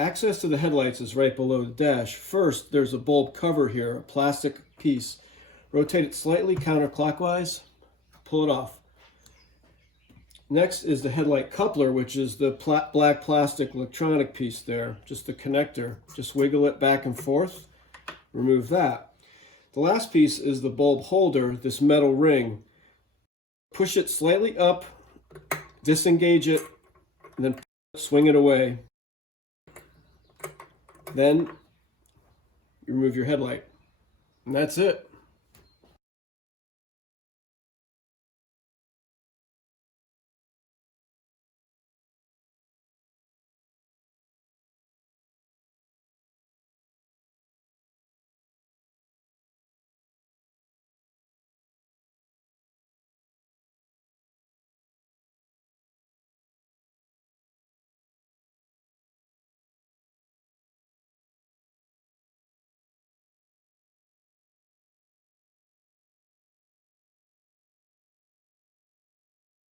access to the headlights is right below the dash. First, there's a bulb cover here, a plastic piece. Rotate it slightly counterclockwise, pull it off. Next is the headlight coupler, which is the black plastic electronic piece there, just the connector. Just wiggle it back and forth, remove that. The last piece is the bulb holder, this metal ring. Push it slightly up, disengage it, and then swing it away. Then you remove your headlight. And that's it.